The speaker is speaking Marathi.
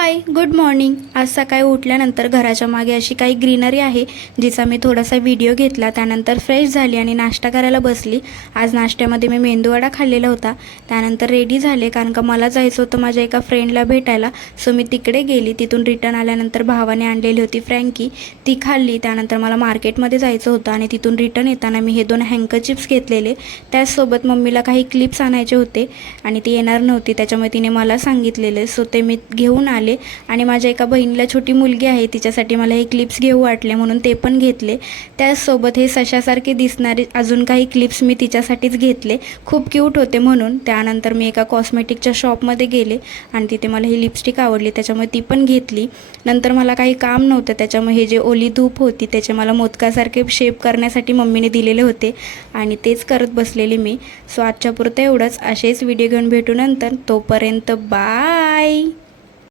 Hi good morning. आज सकाळी उठल्यानंतर घराच्या मागे अशी काही ग्रीनरी आहे जिचा मी थोडासा व्हिडिओ घेतला। त्यानंतर फ्रेश झाली आणि नाश्ता करायला बसली। आज नाश्त्यामध्ये मी मेंदूवडा खाल्लेला होता। त्यानंतर रेडी झाले कारण का मला जायचं होतं माझ्या एका फ्रेंडला भेटायला। सो मी तिकडे गेली। तिथून रिटर्न आल्यानंतर भावाने आणलेली होती फ्रँकी, ती खाल्ली। त्यानंतर मला मार्केटमध्ये जायचं होतं आणि तिथून रिटर्न येताना मी हे 2 हँकरचिप्स घेतलेले। त्याचसोबत मम्मीला काही क्लिप्स आणायचे होते आणि ती येणार नव्हती, त्याच्यामुळे तिने मला सांगितलेले। सो ते मी घेऊन आले आणि माझ्या एका बहिणीला छोटी मुलगी आहे तिच्यासाठी मला हे क्लिप्स घेऊ वाटले म्हणून ते पण घेतले। त्याचसोबत हे सशासारखे दिसणारे अजून काही क्लिप्स मी तिच्यासाठीच घेतले, खूप क्यूट होते म्हणून। त्यानंतर मी एका कॉस्मेटिकच्या शॉपमध्ये गेले आणि तिथे मला ही लिपस्टिक आवडली त्याच्यामुळे ती पण घेतली। नंतर मला काही काम नव्हतं त्याच्यामुळे हे जे ओली धूप होती त्याचे मला मोदकासारखे शेप करण्यासाठी मम्मीने दिलेले होते आणि तेच करत बसलेले मी। सो आजच्या पुरतं एवढंच। असेच व्हिडिओ घेऊन भेटू नंतर, तोपर्यंत बाय।